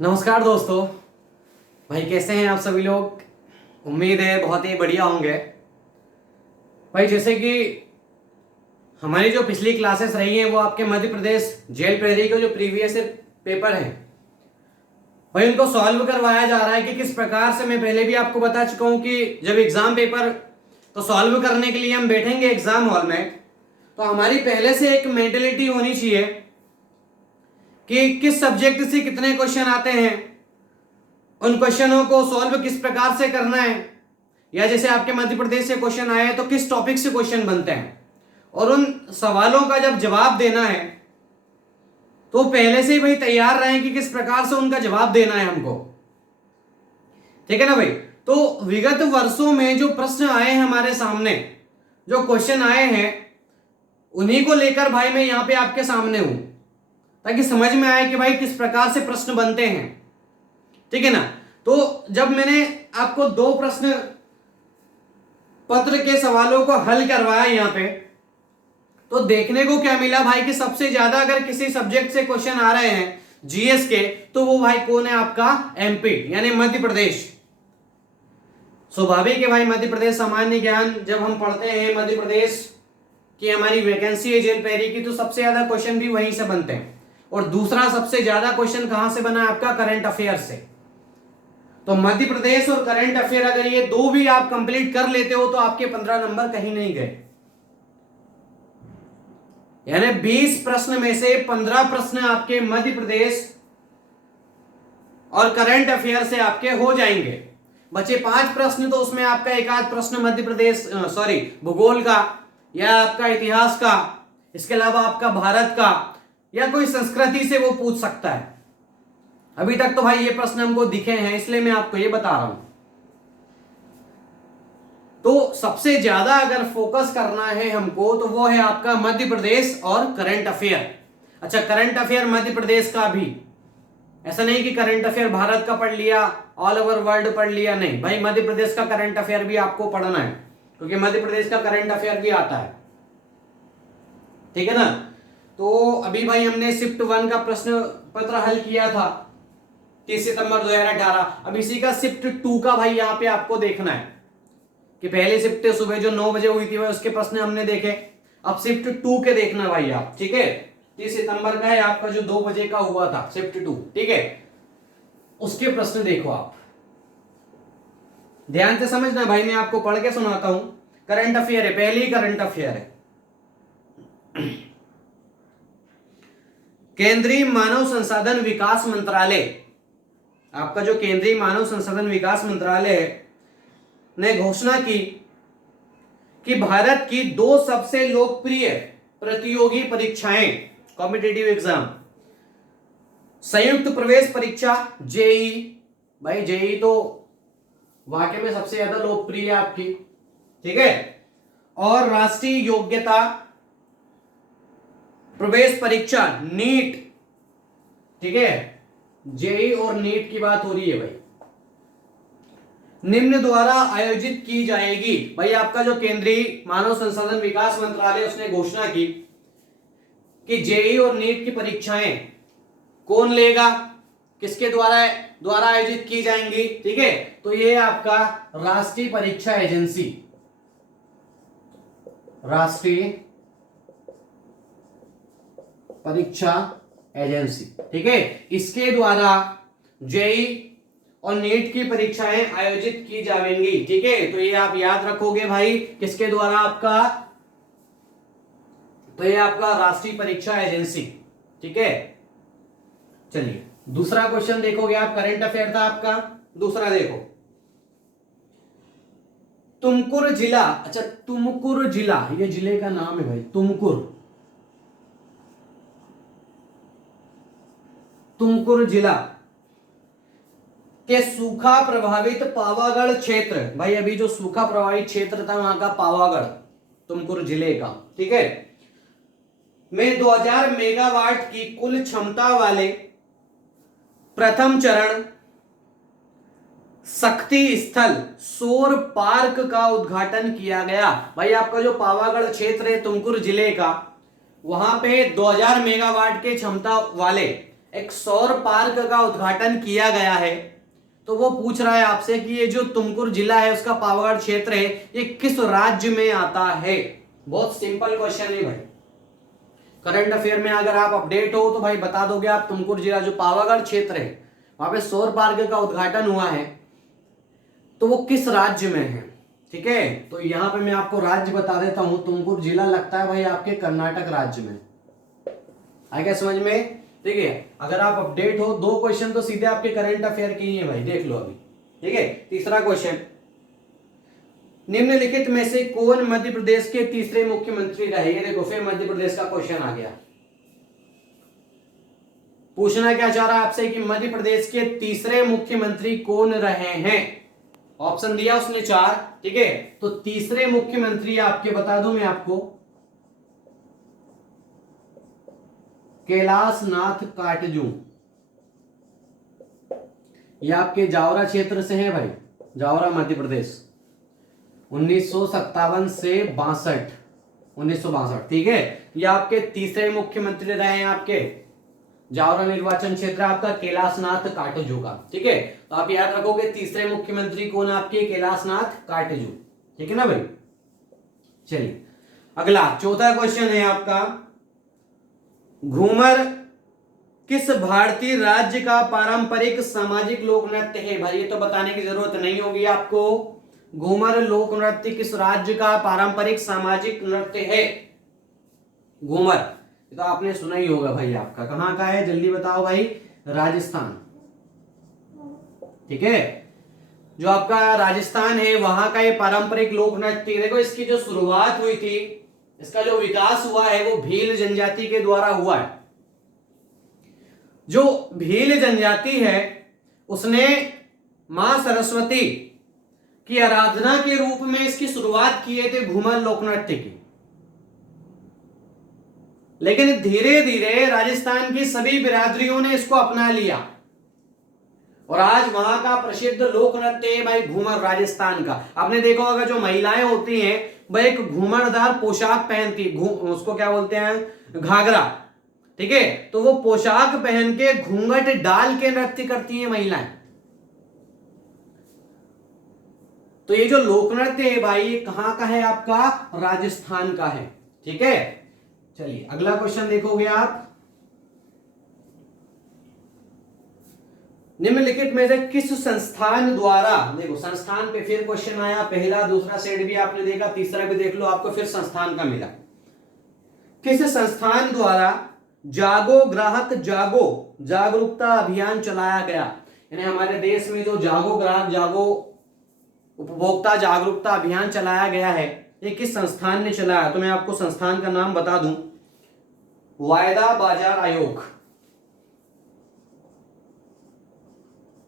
नमस्कार दोस्तों। भाई कैसे हैं आप सभी लोग। उम्मीद है बहुत ही बढ़िया होंगे। भाई जैसे कि हमारी जो पिछली क्लासेस रही हैं वो आपके मध्य प्रदेश जेल प्रहरी के जो प्रीवियस पेपर हैं भाई उनको सॉल्व करवाया जा रहा है कि किस प्रकार से। मैं पहले भी आपको बता चुका हूं कि जब एग्जाम पेपर तो सॉल्व करने के लिए हम बैठेंगे एग्जाम हॉल में तो हमारी पहले से एक मेंटेलिटी होनी चाहिए कि किस सब्जेक्ट से कितने क्वेश्चन आते हैं, उन क्वेश्चनों को सॉल्व किस प्रकार से करना है, या जैसे आपके मध्य प्रदेश से क्वेश्चन आए तो किस टॉपिक से क्वेश्चन बनते हैं और उन सवालों का जब जवाब देना है तो पहले से ही भाई तैयार रहें कि किस प्रकार से उनका जवाब देना है हमको। ठीक है ना भाई। तो विगत वर्षों में जो प्रश्न आए हैं हमारे सामने, जो क्वेश्चन आए हैं, उन्हीं को लेकर भाई मैं यहां पे आपके सामने हूं ताकि समझ में आए कि भाई किस प्रकार से प्रश्न बनते हैं। ठीक है ना। तो जब मैंने आपको दो प्रश्न पत्र के सवालों को हल करवाया यहां पे तो देखने को क्या मिला भाई कि सबसे ज्यादा अगर किसी सब्जेक्ट से क्वेश्चन आ रहे हैं जीएस के तो वो भाई कौन है, आपका एमपी यानी मध्य प्रदेश। स्वाभाविक है भाई, मध्य प्रदेश सामान्य ज्ञान जब हम पढ़ते हैं मध्य प्रदेश की हमारी वैकेंसी है जेल प्रहरी की तो सबसे ज्यादा क्वेश्चन भी वहीं से बनते हैं। और दूसरा सबसे ज्यादा क्वेश्चन कहां से बना है, आपका करंट अफेयर से। तो मध्य प्रदेश और करंट अफेयर अगर ये दो भी आप कंप्लीट कर लेते हो तो आपके 15 नंबर कहीं नहीं गए। यानी 20 प्रश्न में से 15 प्रश्न आपके मध्य प्रदेश और करंट अफेयर से आपके हो जाएंगे। बचे 5 प्रश्न तो उसमें आपका एक आध प्रश्न मध्य प्रदेश भूगोल का या आपका इतिहास का, इसके अलावा आपका भारत का या कोई संस्कृति से वो पूछ सकता है। अभी तक तो भाई ये प्रश्न हमको दिखे हैं इसलिए मैं आपको ये बता रहा हूं। तो सबसे ज्यादा अगर फोकस करना है हमको तो वो है आपका मध्य प्रदेश और करंट अफेयर। अच्छा, करंट अफेयर मध्य प्रदेश का भी, ऐसा नहीं कि करंट अफेयर भारत का पढ़ लिया, ऑल ओवर वर्ल्ड पढ़ लिया, नहीं भाई, मध्य प्रदेश का करंट अफेयर भी आपको पढ़ना है क्योंकि मध्य प्रदेश का करंट अफेयर भी आता है। ठीक है ना। तो अभी भाई हमने शिफ्ट 1 का प्रश्न पत्र हल किया था 30 सितंबर 2018। अब इसी का शिफ्ट 2 का भाई यहाँ पे आपको देखना है कि पहले शिफ्ट सुबह जो 9 बजे हुई थी भाई उसके प्रश्न हमने देखे। अब शिफ्ट 2 के देखना भाई आप। ठीक है, 30 सितंबर का है आपका जो 2 बजे का हुआ था शिफ्ट 2। ठीक है, उसके प्रश्न देखो आप, ध्यान से समझना भाई, मैं आपको पढ़ के सुनाता हूं। करंट अफेयर है, पहली करंट अफेयर है। केंद्रीय मानव संसाधन विकास मंत्रालय, आपका जो केंद्रीय मानव संसाधन विकास मंत्रालय है ने घोषणा की कि भारत की 2 सबसे लोकप्रिय प्रतियोगी परीक्षाएं, कॉम्पिटिटिव एग्जाम, संयुक्त प्रवेश परीक्षा जेई, भाई जेई तो वाकई में सबसे ज्यादा लोकप्रिय है आपकी। ठीक है, और राष्ट्रीय योग्यता प्रवेश परीक्षा नीट। ठीक है, जेई और नीट की बात हो रही है भाई, निम्न द्वारा आयोजित की जाएगी। भाई आपका जो केंद्रीय मानव संसाधन विकास मंत्रालय उसने घोषणा की कि जेई और नीट की परीक्षाएं कौन लेगा, किसके द्वारा आयोजित की जाएंगी। ठीक है, तो ये आपका राष्ट्रीय परीक्षा एजेंसी, राष्ट्रीय परीक्षा एजेंसी, ठीक है, इसके द्वारा जेई और नीट की परीक्षाएं आयोजित की जाएंगी। ठीक है, तो ये आप याद रखोगे भाई, किसके द्वारा, आपका, तो ये आपका राष्ट्रीय परीक्षा एजेंसी। ठीक है, चलिए दूसरा क्वेश्चन देखोगे आप, करंट अफेयर था आपका। दूसरा देखो, तुमकुर जिला, अच्छा तुमकुर जिला, ये जिले का नाम है भाई, तुमकुर जिला के सूखा प्रभावित पावागढ़ क्षेत्र, भाई अभी जो सूखा प्रभावित क्षेत्र था वहां का पावागढ़, तुमकुर जिले का, ठीक है, में 2000 मेगावाट की कुल क्षमता वाले प्रथम चरण शक्ति स्थल सौर पार्क का उद्घाटन किया गया। भाई आपका जो पावागढ़ क्षेत्र है तुमकुर जिले का, वहां पे 2000 मेगावाट के क्षमता वाले एक सौर पार्क का उद्घाटन किया गया है, तो वो पूछ रहा है आपसे कि ये जो तुमकुर जिला है उसका पावागढ़ क्षेत्र है ये किस राज्य में आता है। बहुत सिंपल क्वेश्चन है भाई। करंट अफेयर में अगर आप अपडेट हो तो भाई बता दोगे आप, तुमकुर जिला जो पावागढ़ क्षेत्र है वहां पे सौर पार्क का उद्घाटन हुआ है, तो वो किस राज्य में है। ठीक है, तो यहां पे मैं आपको राज्य बता देता हूं, तुमकुर जिला लगता है भाई आपके कर्नाटक राज्य में। आ गया समझ में। ठीक है, अगर आप अपडेट हो, 2 क्वेश्चन तो सीधे आपके करंट अफेयर के ही है भाई, देख लो अभी। ठीक है, तीसरा क्वेश्चन, निम्नलिखित में से कौन मध्य प्रदेश के तीसरे मुख्यमंत्री रहे। ये देखो फिर मध्य प्रदेश का क्वेश्चन आ गया। पूछना क्या चाह रहा है आपसे कि मध्य प्रदेश के तीसरे मुख्यमंत्री कौन रहे हैं। ऑप्शन दिया उसने 4। ठीक है, तो तीसरे मुख्यमंत्री आपके बता दूं मैं आपको, कैलाश नाथ काटजू। ये आपके जावरा क्षेत्र से है भाई, जावरा मध्य प्रदेश। 1957 से 62, 1962। ठीक है, ये आपके तीसरे मुख्यमंत्री रहे हैं आपके जावरा निर्वाचन क्षेत्र आपका कैलाशनाथ काटजू का। ठीक है, तो आप याद रखोगे तीसरे मुख्यमंत्री कौन आपके, कैलाशनाथ काटजू। ठीक है ना भाई। चलिए अगला चौथा क्वेश्चन है आपका, घूमर किस भारतीय राज्य का पारंपरिक सामाजिक लोक नृत्य है। भाई ये तो बताने की जरूरत नहीं होगी आपको, घूमर लोक नृत्य किस राज्य का पारंपरिक सामाजिक नृत्य है। घूमर ये तो आपने सुना ही होगा भाई, आपका कहां का है जल्दी बताओ भाई, राजस्थान। ठीक है, जो आपका राजस्थान है वहां का ये पारंपरिक लोक नृत्य। देखो इसकी जो शुरुआत हुई थी, इसका जो विकास हुआ है वो भील जनजाति के द्वारा हुआ है। जो भील जनजाति है उसने मां सरस्वती की आराधना के रूप में इसकी शुरुआत किए थे घूमर लोक नृत्य की। लेकिन धीरे धीरे राजस्थान की सभी बिरादरियों ने इसको अपना लिया और आज वहां का प्रसिद्ध लोक नृत्य है भाई घूमर राजस्थान का। आपने देखा होगा जो महिलाएं होती हैं वह एक घूमरदार पोशाक पहनती, उसको क्या बोलते हैं, घाघरा। ठीक है, तो वो पोशाक पहन के घूंघट डाल के नृत्य करती हैं महिलाएं। तो ये जो लोक नृत्य है भाई ये कहां का है आपका, राजस्थान का है। ठीक है, चलिए अगला क्वेश्चन देखोगे आप, निम्नलिखित में से किस संस्थान द्वारा, देखो संस्थान पे फिर क्वेश्चन आया, पहला दूसरा सेट भी आपने देखा, तीसरा भी देख लो, आपको फिर संस्थान का मिला। किस संस्थान द्वारा जागो ग्राहक जागो जागरूकता अभियान चलाया गया। यानी हमारे देश में जो जागो ग्राहक जागो उपभोक्ता जागरूकता अभियान चलाया गया है ये किस संस्थान ने चलाया। तो मैं आपको संस्थान का नाम बता दूं, वायदा बाजार आयोग।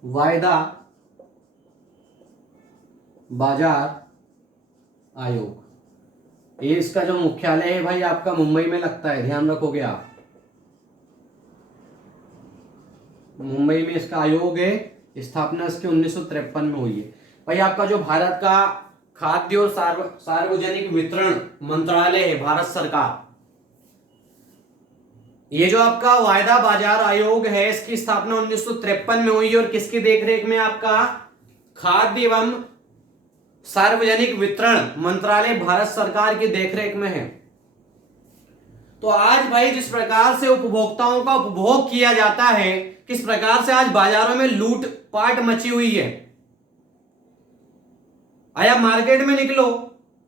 वायदा बाजार आयोग, ये इसका जो मुख्यालय है भाई आपका मुंबई में लगता है, ध्यान रखोगे आप, मुंबई में इसका आयोग है। स्थापना इसके 1953 में हुई है भाई। आपका जो भारत का खाद्य और सार्वजनिक वितरण मंत्रालय है भारत सरकार, ये जो आपका वायदा बाजार आयोग है इसकी स्थापना 1953 में हुई है और किसकी देखरेख में, आपका खाद्य एवं सार्वजनिक वितरण मंत्रालय भारत सरकार की देखरेख में है। तो आज भाई जिस प्रकार से उपभोक्ताओं का उपभोग किया जाता है, किस प्रकार से आज बाजारों में लूटपाट मची हुई है, आया मार्केट में निकलो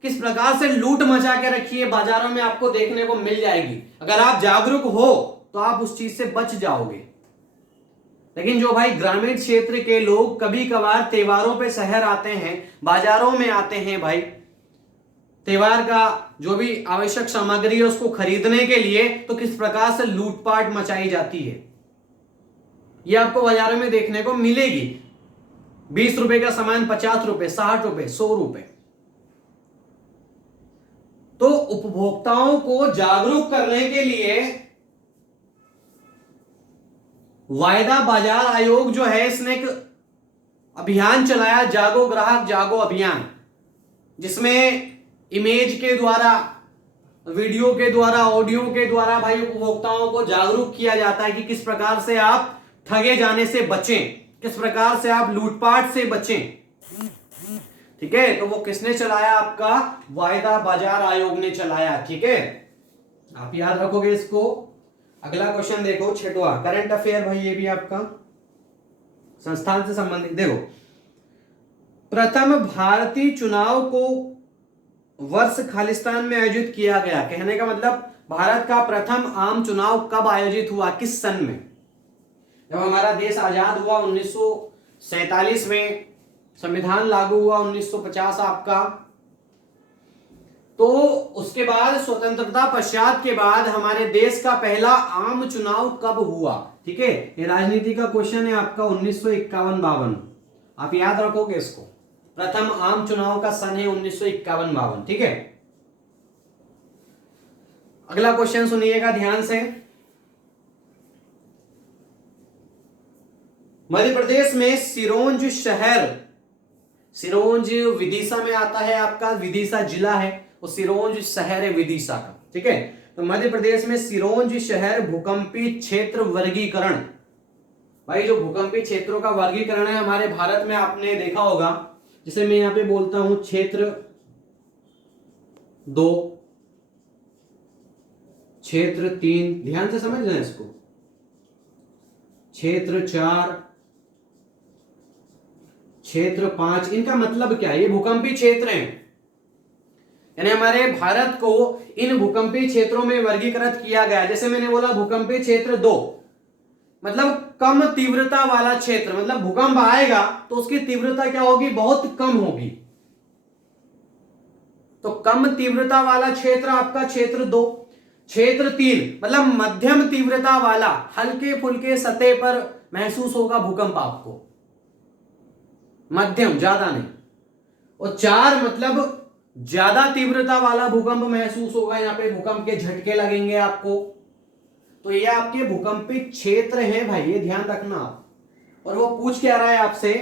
किस प्रकार से लूट मचा के रखी है बाजारों में, आपको देखने को मिल जाएगी। अगर आप जागरूक हो तो आप उस चीज से बच जाओगे। लेकिन जो भाई ग्रामीण क्षेत्र के लोग कभी कभार त्योहारों पे शहर आते हैं, बाजारों में आते हैं भाई, त्योहार का जो भी आवश्यक सामग्री है उसको खरीदने के लिए, तो किस प्रकार से लूटपाट मचाई जाती है ये आपको बाजारों में देखने को मिलेगी। 20 रुपए का सामान 50 रुपए, 60 रुपए, 100 रुपए। तो उपभोक्ताओं को जागरूक करने के लिए वायदा बाजार आयोग जो है इसने एक अभियान चलाया, जागो ग्राहक जागो अभियान, जिसमें इमेज के द्वारा वीडियो के द्वारा, ऑडियो के द्वारा भाई उपभोक्ताओं को जागरूक किया जाता है कि किस प्रकार से आप ठगे जाने से बचें, किस प्रकार से आप लूटपाट से बचें। ठीक है, तो वो किसने चलाया? आपका वायदा बाजार आयोग ने चलाया। ठीक है, आप याद रखोगे इसको। अगला क्वेश्चन देखो, छठवां करंट अफेयर भाई, ये भी आपका संस्थान से संबंधित। देखो, प्रथम भारतीय चुनाव को वर्ष खालिस्तान में आयोजित किया गया। कहने का मतलब भारत का प्रथम आम चुनाव कब आयोजित हुआ, किस सन में? जब हमारा देश आजाद हुआ 1947 में, संविधान लागू हुआ 1950 आपका। तो उसके बाद स्वतंत्रता पश्चात के बाद हमारे देश का पहला आम चुनाव कब हुआ? ठीक है, ये राजनीति का क्वेश्चन है आपका 1951-52। आप याद रखोगे इसको। प्रथम आम चुनाव का सन है 1951-52। ठीक है, अगला क्वेश्चन सुनिएगा ध्यान से। मध्य प्रदेश में सिरोंज शहर, सिरोंज विदिशा में आता है आपका, विदिशा जिला है, और सिरोंज शहर है विदिशा का। ठीक है, तो मध्य प्रदेश में सिरोंज शहर भूकंपी क्षेत्र वर्गीकरण। भाई जो भूकंपी क्षेत्रों का वर्गीकरण है हमारे भारत में, आपने देखा होगा, जिसे मैं यहां पे बोलता हूं क्षेत्र 2, क्षेत्र 3, ध्यान से समझ लें इसको, क्षेत्र 4, क्षेत्र 5। इनका मतलब क्या है? ये भूकंपी क्षेत्र हैं, यानी हमारे भारत को इन भूकंपी क्षेत्रों में वर्गीकृत किया गया। जैसे मैंने बोला भूकंपी क्षेत्र 2 मतलब कम तीव्रता वाला क्षेत्र, मतलब भूकंप आएगा तो उसकी तीव्रता क्या होगी? बहुत कम होगी। तो कम तीव्रता वाला क्षेत्र आपका क्षेत्र 2। क्षेत्र 3 मतलब मध्यम तीव्रता वाला, हल्के फुल्के सतह पर महसूस होगा भूकंप आपको, मध्यम, ज्यादा नहीं। और 4 मतलब ज्यादा तीव्रता वाला भूकंप महसूस होगा, यहां पे भूकंप के झटके लगेंगे आपको। तो ये आपके भूकंपी क्षेत्र हैं भाई, ये ध्यान रखना आप। और वो पूछ क्या रहा है आपसे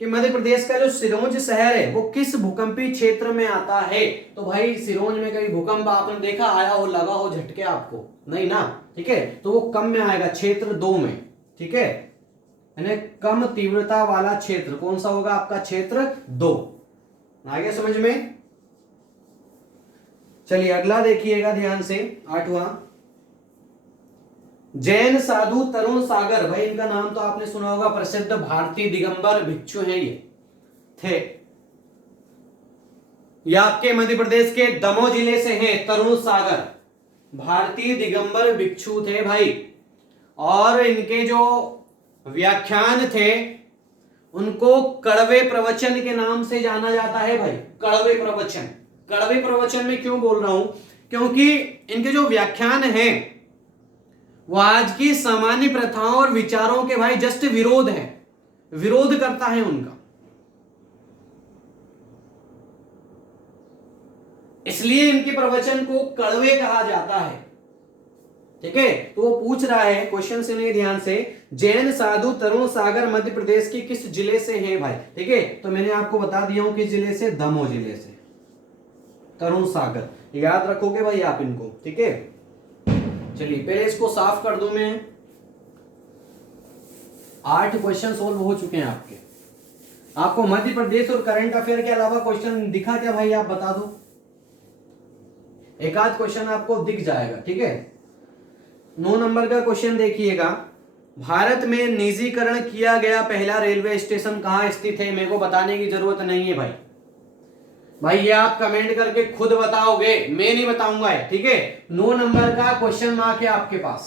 कि मध्य प्रदेश का जो सिरोंज शहर है वो किस भूकंपी क्षेत्र में आता है? तो भाई सिरोंज में कभी भूकंप आपने देखा आया हो, लगा हो झटके आपको? नहीं ना। ठीक है, तो वो कम में आएगा, क्षेत्र 2 में। ठीक है, यानी कम तीव्रता वाला क्षेत्र कौन सा होगा आपका? क्षेत्र 2। आगे समझ में? चलिए अगला देखिएगा ध्यान से, 8वां। जैन साधु तरुण सागर, भाई इनका नाम तो आपने सुना होगा, प्रसिद्ध भारतीय दिगंबर भिक्षु हैं ये थे। ये आपके मध्य प्रदेश के दमोह जिले से हैं, तरुण सागर भारतीय दिगंबर भिक्षु थे भाई। और इनके जो व्याख्यान थे उनको कड़वे प्रवचन के नाम से जाना जाता है भाई। कड़वे प्रवचन, कड़वे प्रवचन में क्यों बोल रहा हूं? क्योंकि इनके जो व्याख्यान हैं वो आज की सामान्य प्रथाओं और विचारों के भाई जस्ट विरोध है, विरोध करता है उनका। इसलिए इनके प्रवचन को कड़वे कहा जाता है। ठीक है, तो वो पूछ रहा है, क्वेश्चन सुनिए ध्यान से, जैन साधु तरुण सागर मध्य प्रदेश के किस जिले से हैं भाई? ठीक है, तो मैंने आपको बता दिया हूं किस जिले से, दमोह जिले से। तरुण सागर याद रखोगे भाई आप इनको। ठीक है, चलिए पहले इसको साफ कर दूं मैं। 8 क्वेश्चन सोल्व हो चुके हैं आपके। आपको मध्य प्रदेश और करंट अफेयर के अलावा क्वेश्चन दिखा क्या भाई? आप बता दो, एक आध क्वेश्चन आपको दिख जाएगा। ठीक है, 9 नंबर का क्वेश्चन देखिएगा। भारत में निजीकरण किया गया पहला रेलवे स्टेशन कहां स्थित है? मेरे को बताने की जरूरत नहीं है भाई। भाई ये आप कमेंट करके खुद बताओगे, मैं नहीं बताऊंगा। ठीक है, 9 नंबर का क्वेश्चन मार्क है आपके पास।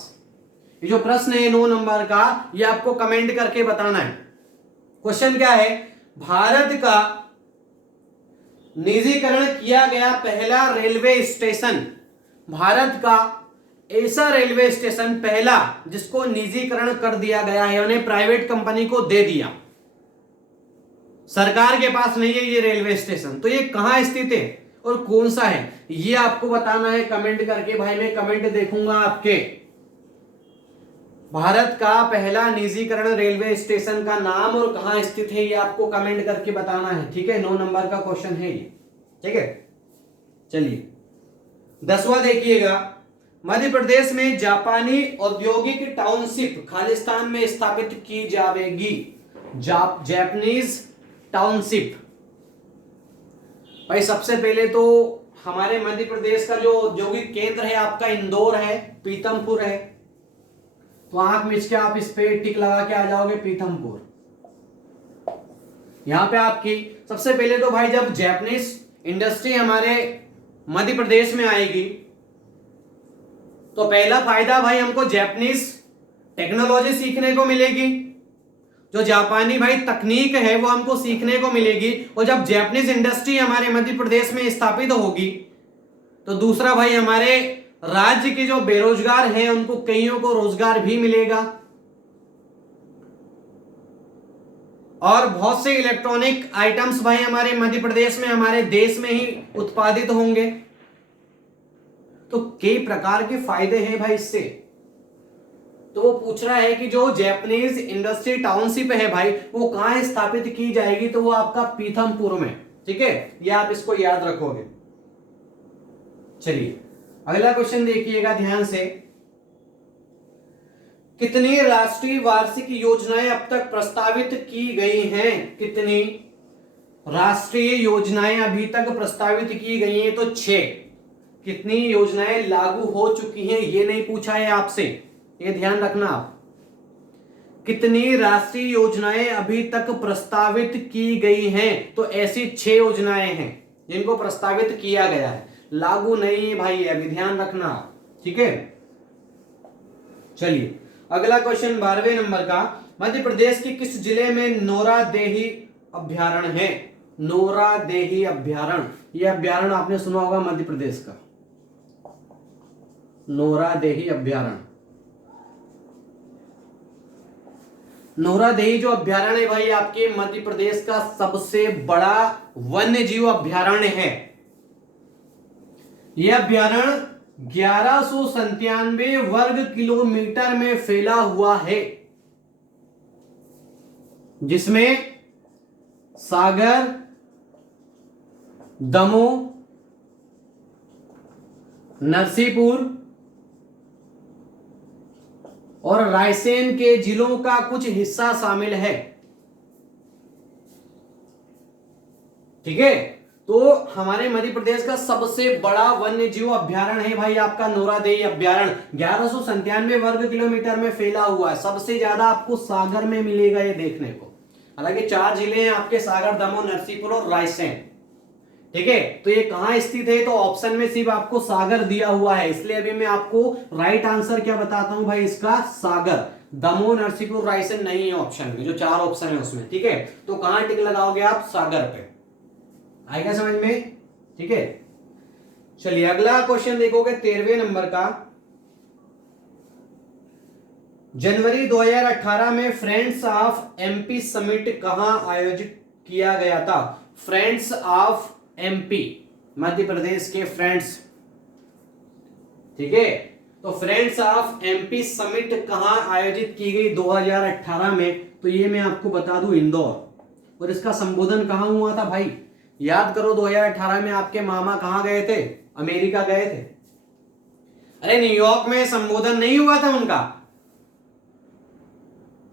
ये जो प्रश्न है 9 नंबर का, ये आपको कमेंट करके बताना है। क्वेश्चन क्या है? भारत का निजीकरण किया गया पहला रेलवे स्टेशन, भारत का ऐसा रेलवे स्टेशन पहला जिसको निजीकरण कर दिया गया है, यानी प्राइवेट कंपनी को दे दिया, सरकार के पास नहीं है ये रेलवे स्टेशन। तो ये कहां स्थित है और कौन सा है, ये आपको बताना है कमेंट करके। भाई मैं कमेंट देखूंगा आपके। भारत का पहला निजीकरण रेलवे स्टेशन का नाम और कहां स्थित है ये आपको कमेंट करके बताना है। ठीक है, 9 नंबर का क्वेश्चन है ये। ठीक है, चलिए 10वां देखिएगा, मध्य प्रदेश में जापानी औद्योगिक टाउनशिप खालिस्तान में स्थापित की जाएगी। Japanese township. भाई सबसे पहले तो हमारे मध्य प्रदेश का जो औद्योगिक केंद्र है आपका इंदौर है, पीथमपुर है। तो आंख मिच के आप इस पे टिक लगा के आ जाओगे पीथमपुर। यहां पे आपकी सबसे पहले तो भाई जब जापानीज इंडस्ट्री हमारे मध्य प्रदेश में आएगी तो पहला फायदा भाई हमको जापानीज टेक्नोलॉजी सीखने को मिलेगी। जो जापानी भाई तकनीक है वो हमको सीखने को मिलेगी। और जब जापानीज इंडस्ट्री हमारे मध्य प्रदेश में स्थापित होगी तो दूसरा भाई हमारे राज्य के जो बेरोजगार हैं उनको कईयों को रोजगार भी मिलेगा। और बहुत से इलेक्ट्रॉनिक आइटम्स भाई हमारे मध्य प्रदेश में, हमारे देश में ही उत्पादित होंगे। तो कई प्रकार के फायदे हैं भाई इससे। तो वो पूछ रहा है कि जो जापानीज इंडस्ट्री टाउनशिप है भाई वो कहां स्थापित की जाएगी, तो वो आपका पीथमपुर में। ठीक है, ये आप इसको याद रखोगे। चलिए अगला क्वेश्चन देखिएगा ध्यान से। कितनी राष्ट्रीय वार्षिक योजनाएं अब तक प्रस्तावित की गई हैं? कितनी राष्ट्रीय योजनाएं अभी तक प्रस्तावित की गई हैं? तो 6। कितनी योजनाएं लागू हो चुकी हैं ये नहीं पूछा है आपसे, ये ध्यान रखना आप। कितनी राष्ट्रीय योजनाएं अभी तक प्रस्तावित की गई हैं? तो ऐसी 6 योजनाएं हैं जिनको प्रस्तावित किया गया है, लागू नहीं है भाई, अभी ध्यान रखना आप। ठीक है, चलिए अगला क्वेश्चन 12वें नंबर का। मध्य प्रदेश के किस जिले में नोरा देही अभ्यारण्य है? नोरा देही अभ्यारण्य, यह अभ्यारण्य आपने सुना होगा मध्य प्रदेश का, नोरा देही अभ्यारण्य। नोरा देही जो अभ्यारण्य है भाई आपके मध्य प्रदेश का सबसे बड़ा वन्य जीव अभ्यारण्य है। यह अभ्यारण्य 1197 वर्ग किलोमीटर में फैला हुआ है, जिसमें सागर, दमोह, नरसीपुर और रायसेन के जिलों का कुछ हिस्सा शामिल है। ठीक है, तो हमारे मध्य प्रदेश का सबसे बड़ा वन्य जीव अभ्यारण्य है भाई आपका नोरा देही अभ्यारण्य। 1197 वर्ग किलोमीटर में फैला हुआ है। सबसे ज्यादा आपको सागर में मिलेगा ये देखने को। हालांकि 4 जिले हैं आपके, सागर, दमोह, नरसीपुर और रायसेन। ठीक है, तो ये कहां स्थित है? तो ऑप्शन में सिर्फ आपको सागर दिया हुआ है, इसलिए अभी मैं आपको राइट आंसर क्या बताता हूं भाई इसका, सागर। दमोह, नरसीपुर, रायसेन नहीं है ऑप्शन में, जो 4 ऑप्शन है उसमें। ठीक है, तो कहां टिक लगाओगे आप? सागर पे। आएगा समझ में? ठीक है, चलिए अगला क्वेश्चन देखोगे 13वें नंबर का। जनवरी 2018 में फ्रेंड्स ऑफ एमपी समिट कहां आयोजित किया गया था? Friends of MP, Madhya Pradesh के फ्रेंड्स। ठीक है, तो फ्रेंड्स ऑफ एमपी समिट कहां आयोजित की गई 2018 में? तो ये मैं आपको बता दूं, इंदौर। और इसका संबोधन कहां हुआ था भाई? याद करो 2018 में आपके मामा कहां गए थे? अमेरिका गए थे। अरे न्यूयॉर्क में संबोधन नहीं हुआ था उनका,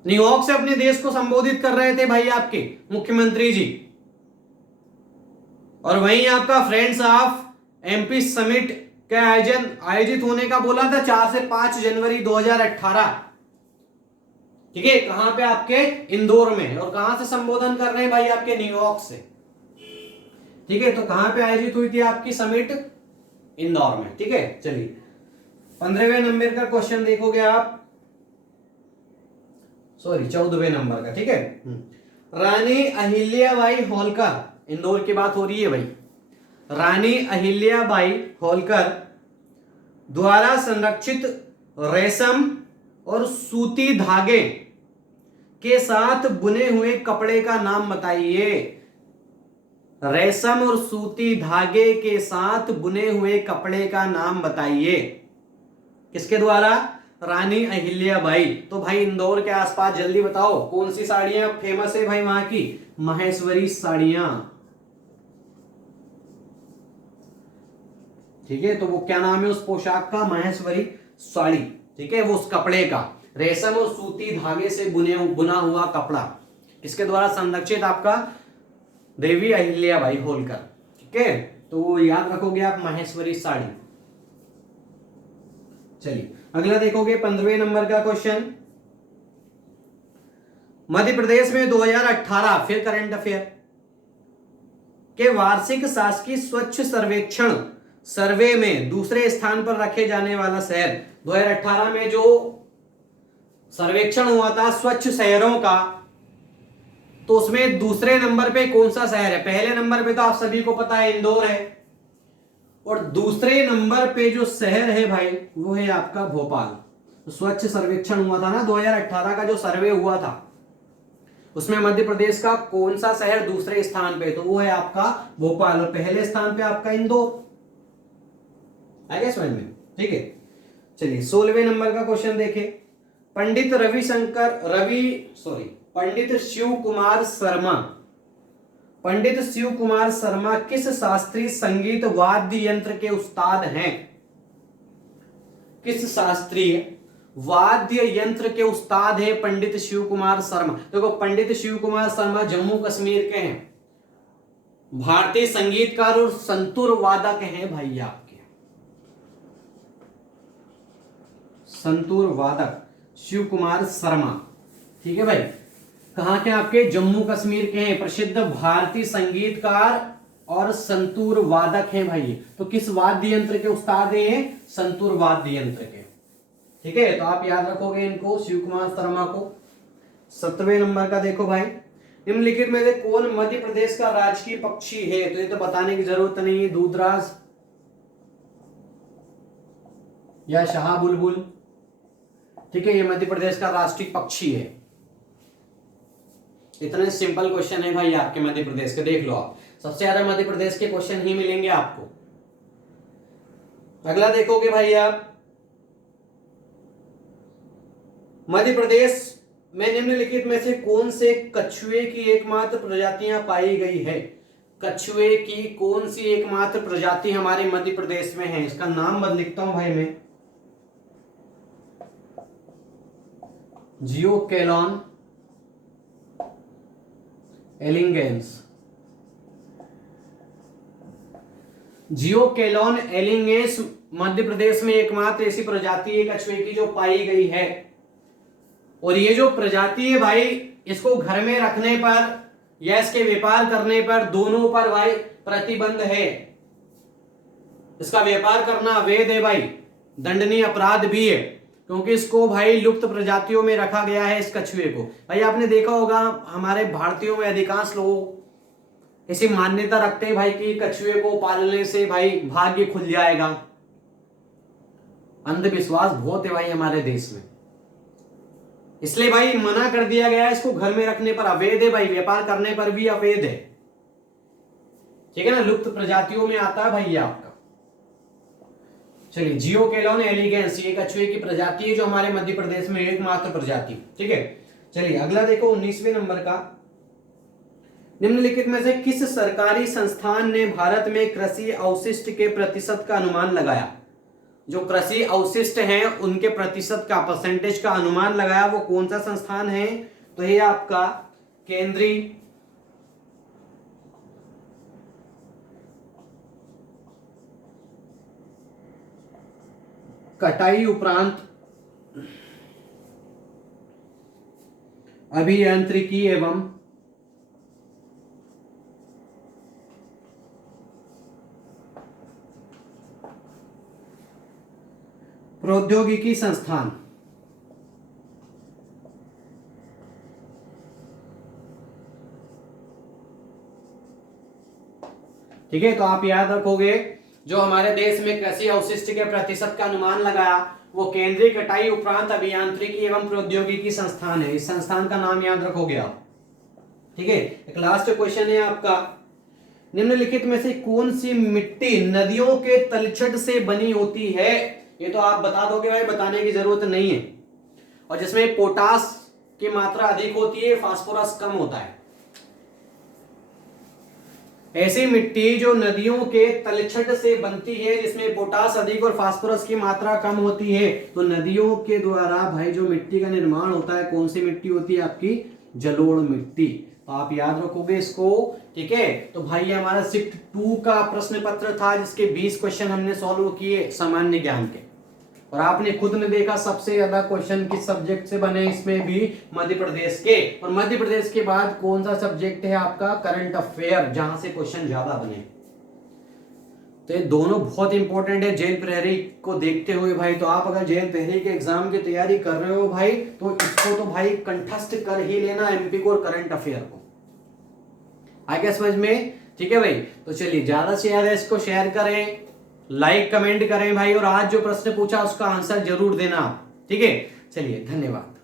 न्यूयॉर्क से अपने देश को संबोधित कर रहे थे भाई आपके मुख्यमंत्री जी। और वहीं आपका फ्रेंड्स ऑफ एमपी समिट का आयोजित होने का बोला था 4 से 5 जनवरी 2018। ठीक है, कहां पे? आपके इंदौर में। और कहां से संबोधन कर रहे हैं भाई? आपके न्यूयॉर्क से। ठीक है, तो कहां पे आयोजित हुई थी आपकी समिट? इंदौर में। ठीक है, चलिए 15वें नंबर का क्वेश्चन देखोगे आप, सॉरी 14वें नंबर का। ठीक है, रानी अहिल्याबाई होलकर, इंदौर की बात हो रही है भाई, रानी अहिल्याबाई होलकर द्वारा संरक्षित रेशम और सूती धागे के साथ बुने हुए कपड़े का नाम बताइए। रेशम और सूती धागे के साथ बुने हुए कपड़े का नाम बताइए। किसके द्वारा? रानी अहिल्याबाई। तो भाई इंदौर के आसपास जल्दी बताओ कौन सी साड़ियां फेमस है भाई वहां की? माहेश्वरी साड़ियां। ठीक है, तो वो क्या नाम है उस पोशाक का? माहेश्वरी साड़ी। ठीक है, वो उस कपड़े का रेशम और सूती धागे से बुना हुआ कपड़ा किसके द्वारा संरक्षित? आपका देवी अहिल्याबाई होलकर। ठीक है, तो वो याद रखोगे आप, माहेश्वरी साड़ी। चलिए अगला देखोगे 15वें नंबर का क्वेश्चन। मध्य प्रदेश में 2018 फिर करंट अफेयर के वार्षिक शासकीय स्वच्छ सर्वेक्षण सर्वे में दूसरे स्थान पर रखे जाने वाला शहर, 2018 में जो सर्वेक्षण हुआ था स्वच्छ शहरों का, तो उसमें दूसरे नंबर पे कौन सा शहर है? पहले नंबर पे तो आप सभी को पता है इंदौर है, और दूसरे नंबर पे जो शहर है भाई वो है आपका भोपाल। तो स्वच्छ सर्वेक्षण हुआ था ना 2018 का जो सर्वे हुआ था, उसमें मध्य प्रदेश का कौन सा शहर दूसरे स्थान पे? तो वो है आपका भोपाल, और पहले स्थान पे आपका इंदौर। आ गया समझ में? ठीक है, चलिए 16वें नंबर का क्वेश्चन देखें। पंडित शिव कुमार शर्मा किस शास्त्रीय संगीत वाद्य यंत्र के उस्ताद हैं? किस शास्त्रीय वाद्य यंत्र के उस्ताद है पंडित शिव कुमार शर्मा? देखो पंडित शिव कुमार शर्मा जम्मू कश्मीर के हैं, भारतीय संगीतकार और संतूर वादक हैं भाई आपके, संतूर वादक शिव कुमार शर्मा। ठीक है भाई, कहां के? आपके जम्मू कश्मीर के हैं, प्रसिद्ध भारतीय संगीतकार और संतूर वादक हैं भाई। तो किस वाद्य यंत्र के उस्ताद हैं? संतूर वाद्य यंत्र के। ठीक है, तो आप याद रखोगे इनको, शिव कुमार शर्मा को। 17वें नंबर का देखो भाई, निम्नलिखित में से कौन मध्य प्रदेश का राजकीय पक्षी है? तो ये तो बताने की जरूरत नहीं है, दूधराज या शाह बुलबुल। ठीक है, ये मध्य प्रदेश का राष्ट्रीय पक्षी है। इतने सिंपल क्वेश्चन है भाई आपके मध्य प्रदेश के, देख लो आप, सबसे ज्यादा मध्य प्रदेश के क्वेश्चन ही मिलेंगे आपको। अगला देखोगे भाई आप, मध्य प्रदेश में निम्नलिखित में से कौन से कछुए की एकमात्र प्रजातियां पाई गई है? कछुए की कौन सी एकमात्र प्रजाति हमारे मध्य प्रदेश में है? इसका नाम बद लिखता हूं भाई मैं, जियोकेलॉन एलिगेंस। जियोकेलॉन एलिगेंस मध्य प्रदेश में एकमात्र ऐसी प्रजाति है कछुए की जो पाई गई है। और ये जो प्रजाति है भाई, इसको घर में रखने पर या इसके व्यापार करने पर, दोनों पर भाई प्रतिबंध है। इसका व्यापार करना अवैध है भाई, दंडनीय अपराध भी है, क्योंकि इसको भाई लुप्त प्रजातियों में रखा गया है इस कछुए को। भाई आपने देखा होगा हमारे भारतीयों में अधिकांश लोग ऐसी मान्यता रखते हैं भाई कि कछुए को पालने से भाई भाग्य खुल जाएगा। अंधविश्वास बहुत है भाई हमारे देश में, इसलिए भाई मना कर दिया गया है। इसको घर में रखने पर अवैध है भाई, व्यापार करने पर भी अवैध है। ठीक है ना, लुप्त प्रजातियों में आता है भाई ये आपका। चलिए, जियोकेलॉन एलिगेंस ये कछुए की प्रजाति है जो हमारे मध्य प्रदेश में एकमात्र प्रजाति। ठीक है, चलिए अगला देखो 19वें नंबर का। निम्नलिखित में से किस सरकारी संस्थान ने भारत में कृषि अवशिष्ट के प्रतिशत का अनुमान लगाया? जो कृषि अवशिष्ट हैं उनके प्रतिशत का, परसेंटेज का अनुमान लगाया, वो कौन सा संस्थान है? तो ये आपका केंद्रीय कटाई उपरांत अभियांत्रिकी एवं प्रौद्योगिकी संस्थान। ठीक है, तो आप याद रखोगे जो हमारे देश में कृषि अवशिष्ट के प्रतिशत का अनुमान लगाया वो केंद्रीय कटाई उपरांत अभियांत्रिकी एवं प्रौद्योगिकी संस्थान है। इस संस्थान का नाम याद रखोगे आप। ठीक है, एक लास्ट क्वेश्चन है आपका, निम्नलिखित में से कौन सी मिट्टी नदियों के तलछट से बनी होती है? ये तो आप बता दोगे भाई, बताने की जरूरत नहीं है। और जिसमें पोटास की मात्रा अधिक होती है, फास्फोरस कम होता है। ऐसी मिट्टी जो नदियों के तलछट से बनती है, जिसमें पोटास अधिक और फास्फोरस की मात्रा कम होती है। तो नदियों के द्वारा भाई जो मिट्टी का निर्माण होता है, कौन सी मिट्टी होती है आपकी? जलोढ़ मिट्टी। तो आप याद रखोगे इसको, ठीक है। तो भाई ये हमारा शिफ्ट 2 का प्रश्न पत्र था, जिसके 20 क्वेश्चन हमने सॉल्व किए सामान्य ज्ञान के। और आपने खुद ने देखा सबसे ज्यादा क्वेश्चन किस सब्जेक्ट से बने, इसमें भी मध्य प्रदेश के। और मध्य प्रदेश के बाद कौन सा सब्जेक्ट है आपका? करंट अफेयर, जहां से क्वेश्चन ज्यादा बने। तो ये दोनों बहुत इंपॉर्टेंट है जेल प्रहरी को देखते हुए भाई। तो आप अगर जेल प्रहरी के एग्जाम की तैयारी कर रहे हो भाई, तो इसको तो भाई कंठस्थ कर ही लेना, एमपी को और करंट अफेयर को। आ गया समझ में? ठीक है भाई। तो चलिए ज्यादा से ज्यादा इसको शेयर करें, लाइक कमेंट करें भाई, और आज जो प्रश्न पूछा उसका आंसर जरूर देना, ठीक है। चलिए धन्यवाद।